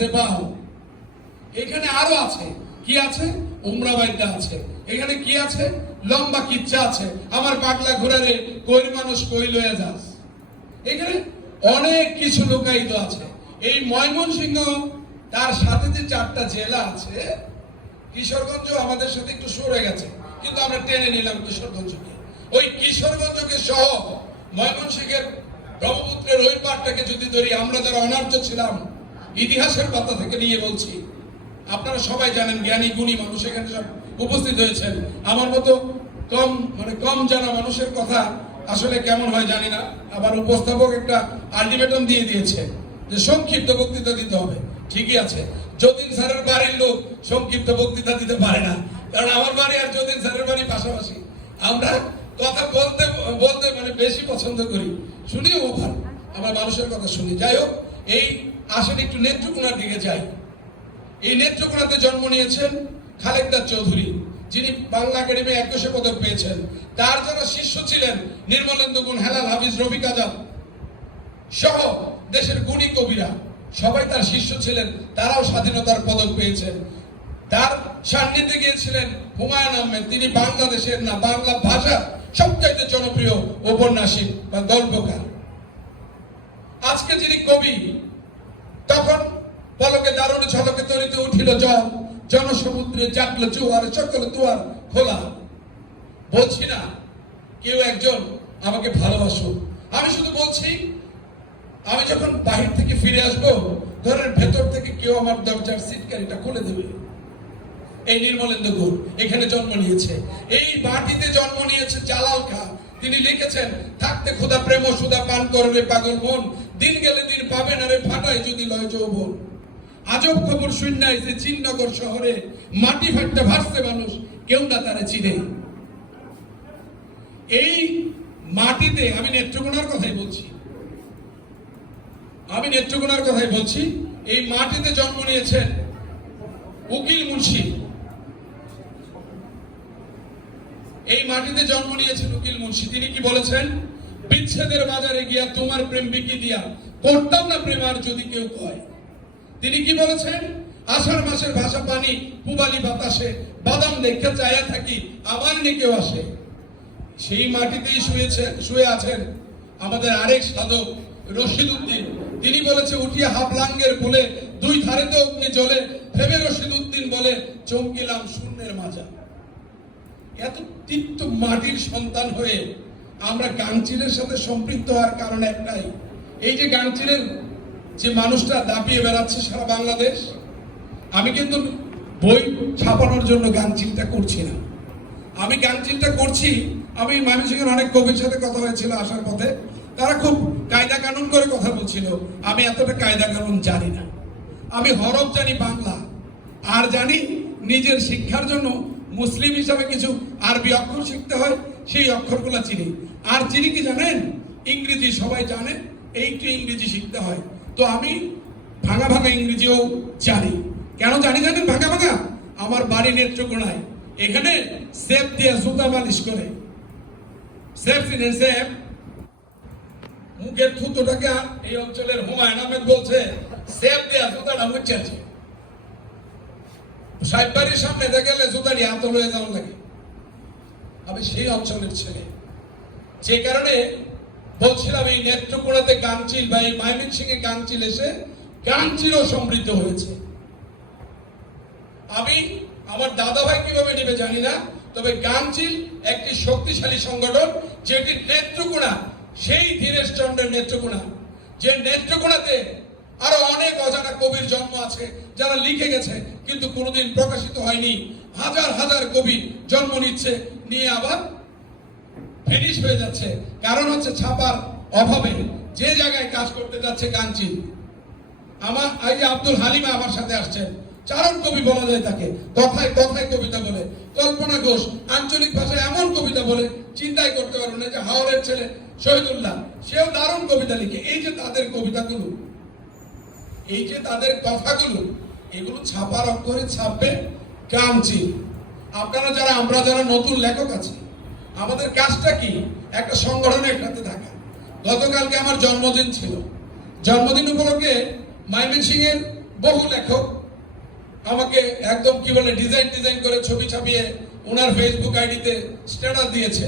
জেবাও এখানে আরও আছে। কি আছে? আছে। এখানে কি আছে? লম্বা কিচ্ছা আছে। আমার পাগলা কই মানুষ কই লয়ে যাস। এখানে অনেক কিছু লোকায়িত আছে। এই ময়মনসিংহ, তার সাথে যে চারটা জেলা আছে, কিশোরগঞ্জ আমাদের সাথে একটু সরে গেছে। কিন্তু আমরা টেনে নিলাম কিশোরগঞ্জকে। ওই কিশোরগঞ্জকে সহ ময়মনসিংহের ব্রহ্মপুত্রের ওই পাটটাকে যদি ধরি, আমরা যারা অনার্য ছিলাম ইতিহাসের পাতা থেকে নিয়ে বলছি, আপনারা সবাই জানেন জ্ঞানী, গুণী মানুষ এখানে সব উপস্থিত হয়েছেন। আমার মতো কম মানে কম জানা মানুষের কথা আসলে কেমন হয় জানি না। আবার উপস্থাপক একটা আলটিমেটাম দিয়ে দিয়েছে যে সংক্ষিপ্ত বক্তৃতা দিতে হবে। ঠিকই আছে। যতীন স্যারের বাড়ির লোক সংক্ষিপ্ত বক্তৃতা দিতে পারে না। কারণ আমার বাড়ি আর যতীন স্যারের বাড়ি পাশাপাশি। আমরা কথা বলতে বলতে মানে বেশি পছন্দ করি। শুনিও ওভার আমার মানুষের কথা শুনি। যাই হোক এই আসেন একটু নেত্রকোনার দিকে যাই। এই নেত্রকোনাতে জন্ম নিয়েছেন খালেকদার চৌধুরী, যিনি বাংলা একাডেমি একুশে পদক পেয়েছেন। তার যারা শিষ্য ছিলেন নির্মলেন্দু গুণ, হেলাল হাফিজ রবি আজাদ সহ দেশের গুণী কবিরা, সবাই তার শিষ্য ছিলেন, তারাও স্বাধীনতার পদক পেয়েছেন। তার সান্নিধ্যে গিয়েছিলেন হুমায়ুন আহমেদ, তিনি বাংলাদেশের না, বাংলা ভাষা সবচাইতে জনপ্রিয় উপন্যাসিক বা গল্পকার। আজকে যিনি কবি, তখন পলকে দারুণ ঝলকে তরিতে উঠিল জল, জনসমুদ্রে জাগলো জোয়ার, সকল দুয়ার খোলা। বলছি না, কেউ একজন আমাকে ভালোবাসো। আমি শুধু বলছি, আমি যখন বাহির থেকে ফিরে আসব, ঘরের ভেতর থেকে কেউ আমার দরজার সিটকারিটা খুলে দেবে। এই নির্মলেন্দু গুণ এখানে জন্ম নিয়েছে। এই মাটিতে জন্ম নিয়েছে জালাল খা। তিনি লিখেছেন, থাকতে খোদা প্রেম সুদা পান করবে পাগল মন। দিন গেলে দিন পাবে না রে ফাটায় যদি লয় যৌবন। আজব খবর শুননাই যে চিননগর শহরে মাটি ফাটতে ভাসছে মানুষ, কেউ না তারা চিনে। এই মাটিতে আমি নেত্রকোনার কথাই বলছি। আমি নেত্রকোনার কথাই বলছি, এই মাটিতে জন্ম নিয়েছেন উকিল মুন্সি। এই মাটিতে জন্ম নিয়েছেন উকিল মুন্সি। তিনি কি বলেছেন? বিচ্ছেদের বাজারে গিয়া তোমার প্রেম বিকি দিয়া করতাম না প্রেম আর যদি কেউ কয়। তিনি কি বলেছেন? আষাঢ় মাসের ভাষা পানি, পুবালি বাতাসে, বাদাম দেখে চায়া থাকি আমার নিকেও আসে। সেই মাটিতেই শুয়েছে শুয়ে আছেন আমাদের আরেক সাধক রশিদ উদ্দিন তিনি বলেছে, উঠিয়া হাফলাঙ্গের বলে দুই ধারেতে অগ্নি জ্বলে, ভেবে রশিদ উদ্দিন বলে, চমকিলাম শূন্যের মাজা এত তিক্ত মাটির সন্তান হয়ে আমরা গাংচিলের সাথে সম্পৃক্ত হওয়ার কারণ একটাই। এই যে গাংচিলের যে মানুষটা দাপিয়ে বেড়াচ্ছে সারা বাংলাদেশ, আমি কিন্তু বই ছাপানোর জন্য গাংচিলটা করছি না। আমি গাংচিলটা করছি, আমি মানুষের অনেক কবির সাথে কথা হয়েছিল আসার পথে। তারা খুব কায়দা কানুন করে কথা বলছিল। আমি এতটা কায়দা কানুন জানি না। আমি হরফ জানি বাংলা। আর জানি নিজের শিক্ষার জন্য মুসলিম হিসাবে কিছু আরবি অক্ষর শিখতে হয়, সেই অক্ষরগুলো চিনি। আর চিনি কি জানেন? ইংরেজি সবাই জানে, এইটু ইংরেজি শিখতে হয়। তো আমি ভাঙা ভাঙা ইংরেজিও জানি। কেন জানি জানেন ভাঙা ভাঙা? আমার বাড়ি নেত্রকোনায় এখানে সেফ দিয়ে জুতা মালিশ করে। সেফ চিনেন সেফ। মুখের থুতোটাকে এই অঞ্চলের হুমায়ুন আহমেদ বলছে, সেফ দিয়ে জুতাটা মুচাচ্ছে সাহেব বাড়ির সামনে গেলে জুতারি হাত লয়ে যাওয়ার লাগে। আমি সেই অঞ্চলের ছেলে। যে কারণে বলছিলাম এই নেত্রকোনাতে গাংচিল বা এই মাইমিন সিং এ গাংচিল এসে গাংচিলও সমৃদ্ধ হয়েছে। আমি আমার দাদা ভাই কীভাবে নেবে জানি না, তবে গাংচিল একটি শক্তিশালী সংগঠন যেটি নেত্রকোনা, সেই দীনেশ চন্দ্রের নেত্রকোনা। যে নেত্রকোনাতে আরও অনেক অজানা কবির জন্ম আছে যারা লিখে গেছে, কিন্তু কোনোদিন প্রকাশিত হয়নি। হাজার হাজার কবি জন্ম নিচ্ছে, নিয়ে আবার ফিনিশ হয়ে যাচ্ছে। কারণ হচ্ছে ছাপার অভাবে যে জায়গায় কাজ করতে যাচ্ছে কাঞ্চি। আমার এই যে আব্দুল হালিমা আমার সাথে আসছেন, চারণ কবি বলা যায় তাকে, কথায় কথায় কবিতা বলে। কল্পনা ঘোষ আঞ্চলিক ভাষায় এমন কবিতা বলে, চিন্তাই করতে পারব না যে হাওড়ের ছেলে শহীদুল্লাহ, সেও দারুণ কবিতা লিখে। এই যে তাদের কবিতাগুলো এই যে তাদের কথাগুলো, এগুলো ছাপার অক্ষরে ছাপবে কাঞ্চি আপনারা যারা, আমরা যারা নতুন লেখক আছি, আমাদের কাজটা কি? একটা সংগঠনের সাথে থাকা। গতকালকে আমার জন্মদিন ছিল। জন্মদিন উপলক্ষে ময়মনসিং এর বহু লেখক আমাকে একদম কি বলে, ডিজাইন ডিজাইন করে ছবি ছাপিয়ে ওনার ফেসবুক আইডিতে স্ট্যাটাস দিয়েছে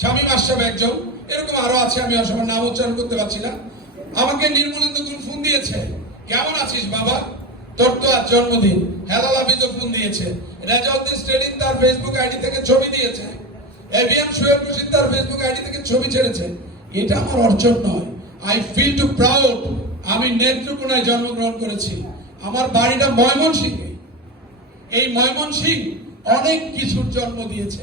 স্বামী মাসাব একজন, এরকম আরও আছে, আমি অসমের নাম উচ্চারণ করতে পারছি না। আমাকে নির্মলেন্দু গুণ ফোন দিয়েছে। কেমন আছিস বাবা? তোর তো আজ জন্মদিন। হেলাল হাফিজও ফোন দিয়েছে। রেজাউদ্দিন স্টেডিন তার ফেসবুক আইডি থেকে ছবি দিয়েছে। এভিএম শোয়েব রশিদ তার ফেসবুক আইডি থেকে ছবি ছেড়েছে। এটা আমার অর্জন নয়। আই ফিল টু প্রাউড আমি নেত্রকোনায় জন্মগ্রহণ করেছি। আমার বাড়িটা ময়মনসিংহে। এই ময়মনসিংহ অনেক কিছুর জন্ম দিয়েছে।